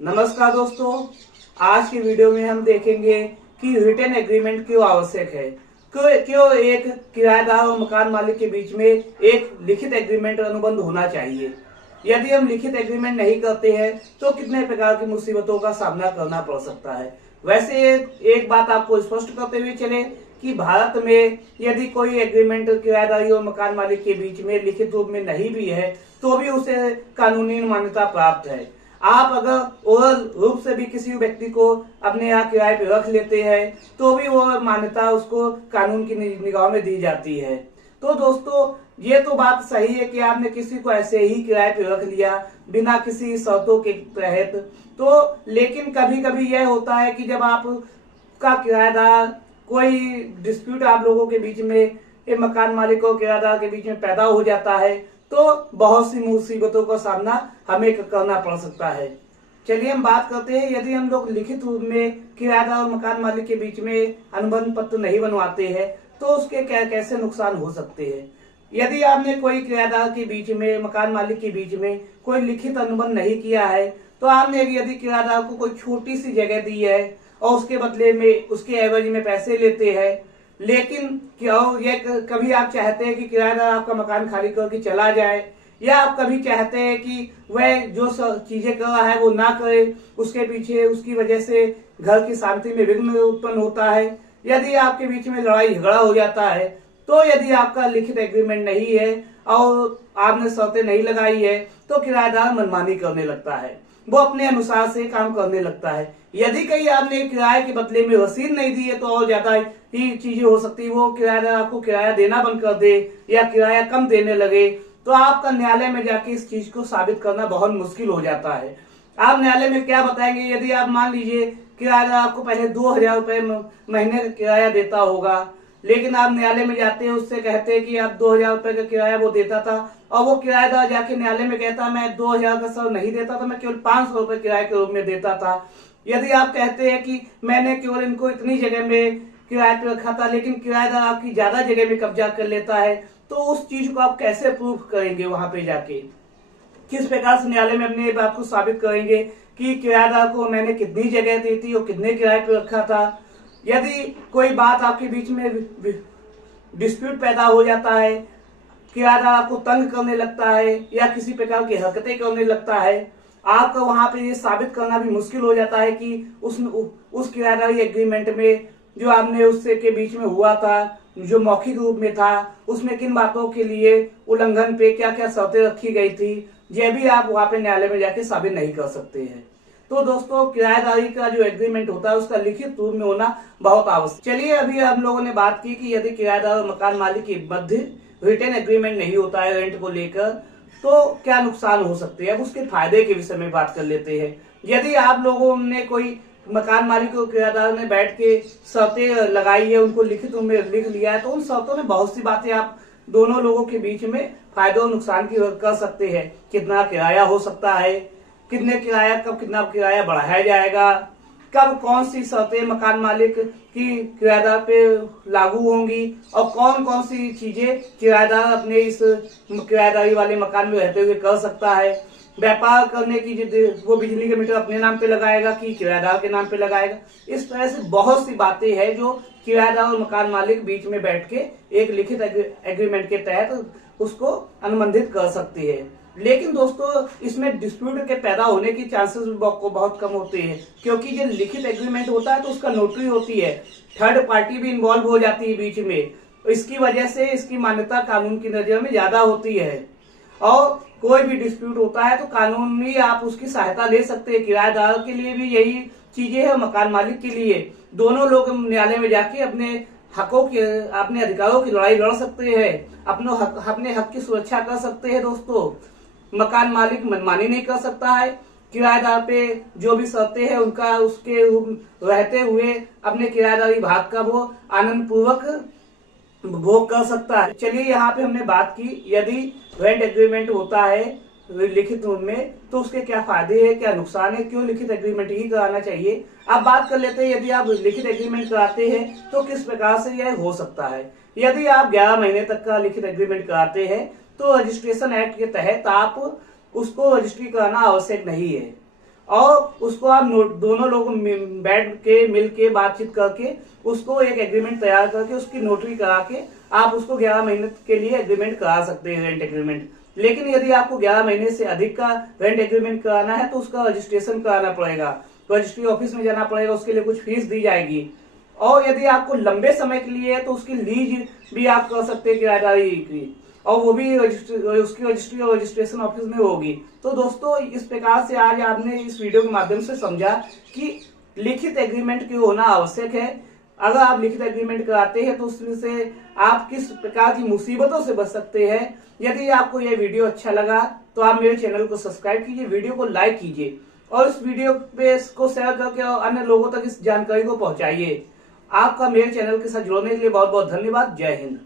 नमस्कार दोस्तों, आज की वीडियो में हम देखेंगे कि रिटन एग्रीमेंट क्यों आवश्यक है। क्यों एक किराएदार और मकान मालिक के बीच में एक लिखित एग्रीमेंट अनुबंध होना चाहिए। यदि हम लिखित एग्रीमेंट नहीं करते हैं तो कितने प्रकार की मुसीबतों का सामना करना पड़ सकता है। वैसे एक बात आपको स्पष्ट करते हुए चले कि भारत में यदि कोई एग्रीमेंट किराएदारी और मकान मालिक के बीच में लिखित रूप में नहीं भी है तो भी उसे कानूनी मान्यता प्राप्त है। आप अगर ओरल रूप से भी किसी व्यक्ति को अपने यहाँ किराए पे रख लेते हैं तो भी वो मान्यता उसको कानून की निगाह में दी जाती है। तो दोस्तों, ये तो बात सही है कि आपने किसी को ऐसे ही किराए पे रख लिया बिना किसी शर्तों के तहत, तो लेकिन कभी कभी यह होता है कि जब आप का किराएदार कोई डिस्प्यूट आप लोगों के बीच में, मकान मालिक और किराएदार के बीच में पैदा हो जाता है तो बहुत सी मुसीबतों का सामना हमें करना पड़ सकता है। चलिए हम बात करते हैं, यदि हम लोग लिखित रूप में किराएदार और मकान मालिक के बीच में अनुबंध पत्र नहीं बनवाते हैं तो उसके कैसे नुकसान हो सकते हैं। यदि आपने कोई किराएदार के बीच में, मकान मालिक के बीच में कोई लिखित अनुबंध नहीं किया है तो आपने यदि किराएदार को कोई छोटी सी जगह दी है और उसके बदले में, उसके एवज में पैसे लेते हैं, लेकिन ये कभी आप चाहते हैं कि किराएदार आपका मकान खाली करके चला जाए, या आप कभी चाहते हैं कि वह जो चीजें कर रहा है वो ना करे, उसके पीछे उसकी वजह से घर की शांति में विघ्न उत्पन्न होता है। यदि आपके बीच में लड़ाई झगड़ा हो जाता है तो यदि आपका लिखित एग्रीमेंट नहीं है और आपने शर्तें नहीं लगाई है तो किराएदार मनमानी करने लगता है, वो अपने अनुसार से काम करने लगता है। यदि कहीं आपने किराए के बदले में रसीद नहीं दी है तो और ज्यादा ही चीजें हो सकती है, वो किराएदार आपको किराया देना बंद कर दे या किराया कम देने लगे तो आपका न्यायालय में जाके इस चीज को साबित करना बहुत मुश्किल हो जाता है। आप न्यायालय में क्या बताएंगे। यदि आप मान लीजिए किराएदार आपको पहले 2000 रुपए महीने का किराया देता होगा, लेकिन आप न्यायालय में जाते हैं, उससे कहते हैं कि आप 2000 रुपए का किराया वो देता था, और वो किराएदार जाके न्यायालय में कहता मैं 2000 का सर नहीं देता था, मैं केवल 500 रुपए किराए के रूप में देता था। यदि आप कहते हैं कि मैंने केवल इनको इतनी जगह में किराए पे रखा था, लेकिन किराएदार आपकी ज्यादा जगह में कब्जा कर लेता है, तो उस चीज को आप कैसे प्रूफ करेंगे। वहां पे जाके किस प्रकार से न्यायालय में अपने बात को साबित करेंगे कि किराएदार को मैंने कितनी जगह दी थी और कितने किराए पे रखा था। यदि कोई बात आपके बीच में डिस्प्यूट पैदा हो जाता है, किराएदार आपको तंग करने लगता है या किसी प्रकार की हरकतें करने लगता है, आपका वहां पे ये साबित करना भी मुश्किल हो जाता है कि उस किराएदारी एग्रीमेंट में जो आपने उससे के बीच में हुआ था, जो मौखिक रूप में था, उसमें किन बातों के लिए उल्लंघन पे क्या क्या शर्तें रखी गई थी, ये भी आप वहां पे न्यायालय में जाके साबित नहीं कर सकते हैं। तो दोस्तों, किराएदारी का जो एग्रीमेंट होता है उसका लिखित रूप में होना बहुत आवश्यक। चलिए, अभी हम लोगों ने बात की कि यदि किराएदार और मकान मालिक के मध्य रिटन एग्रीमेंट नहीं होता है रेंट को लेकर तो क्या नुकसान हो सकते हैं। अब उसके फायदे के विषय में बात कर लेते हैं। यदि आप लोगों ने कोई मकान मालिक और किराएदार ने बैठ के शर्तें लगाई है, उनको लिखित रूप में लिख लिया है, तो उन शर्तों में बहुत सी बातें आप दोनों लोगों के बीच में फायदे और नुकसान की कर सकते हैं। कितना किराया हो सकता है, कितने किराया, कब कितना किराया बढ़ाया जाएगा, कब कौन सी शर्तें मकान मालिक की किराएदार पे लागू होंगी और कौन कौन सी चीजें किराएदार अपने इस किराएदारी वाले मकान में रहते हुए कर सकता है। व्यापार करने की वो बिजली के मीटर अपने नाम पे लगाएगा कि किराएदार के नाम पे लगाएगा। इस तरह से बहुत सी बातें हैं जो किराएदार और मकान मालिक बीच में बैठ के एक लिखित एग्रीमेंट के तहत उसको अनुबंधित कर सकती है। लेकिन दोस्तों, इसमें डिस्प्यूट के पैदा होने की चांसेस बहुत कम होते हैं, क्योंकि जो लिखित एग्रीमेंट होता है तो उसका नोटरी होती है, थर्ड पार्टी भी इन्वॉल्व हो जाती है बीच में। इसकी वजह से इसकी मान्यता कानून की नजर में ज्यादा होती है, और कोई भी डिस्प्यूट होता है तो कानूनी आप उसकी सहायता ले सकते हैं। किराएदार के लिए भी यही चीजें है, मकान मालिक के लिए। दोनों लोग न्यायालय में जाके अपने हकों के, अपने अधिकारों की लड़ाई लड़ सकते हैं, अपने हक की सुरक्षा कर सकते हैं। दोस्तों, मकान मालिक मनमानी नहीं कर सकता है, किराएदार पे जो भी शर्तें हैं उनका उसके रहते हुए अपने किराएदारी भाग का वो आनंद पूर्वक भोग कर सकता है। चलिए, यहाँ पे हमने बात की यदि रेंट एग्रीमेंट होता है लिखित रूप में तो उसके क्या फायदे हैं, क्या नुकसान है, क्यों लिखित एग्रीमेंट ही कराना चाहिए। अब बात कर लेते हैं, यदि आप लिखित एग्रीमेंट कराते हैं तो किस प्रकार से यह हो सकता है। यदि आप 11 महीने तक का लिखित एग्रीमेंट कराते हैं तो रजिस्ट्रेशन एक्ट के तहत आप उसको रजिस्ट्री कराना आवश्यक नहीं है। और उसको आप दोनों लोग बैठ के मिल के बातचीत करके उसको एक एग्रीमेंट तैयार करके उसकी नोटरी करा के आप उसको 11 महीने के लिए एग्रीमेंट करा सकते हैं, रेंट एग्रीमेंट। लेकिन यदि आपको 11 महीने से अधिक का रेंट एग्रीमेंट कराना है तो उसका रजिस्ट्रेशन कराना पड़ेगा, रजिस्ट्री ऑफिस में जाना पड़ेगा, उसके लिए कुछ फीस दी जाएगी। और यदि आपको लंबे समय के लिए है तो उसकी लीज भी आप कर सकते हैं किराएदारी की, और वो भी उसकी रजिस्ट्री और रजिस्ट्रेशन ऑफिस में होगी। तो दोस्तों इस प्रकार से आज आपने इस वीडियो के माध्यम से समझा कि लिखित एग्रीमेंट क्यों होना आवश्यक है। अगर आप लिखित एग्रीमेंट कराते हैं तो उसमें से आप किस प्रकार की मुसीबतों से बच सकते हैं। यदि आपको यह वीडियो अच्छा लगा तो आप मेरे चैनल को सब्सक्राइब कीजिए, वीडियो को लाइक कीजिए और इस वीडियो पे इसको शेयर करके और अन्य लोगों तक इस जानकारी को पहुंचाइए। आपका मेरे चैनल के साथ जुड़ने के लिए बहुत बहुत धन्यवाद। जय हिंद।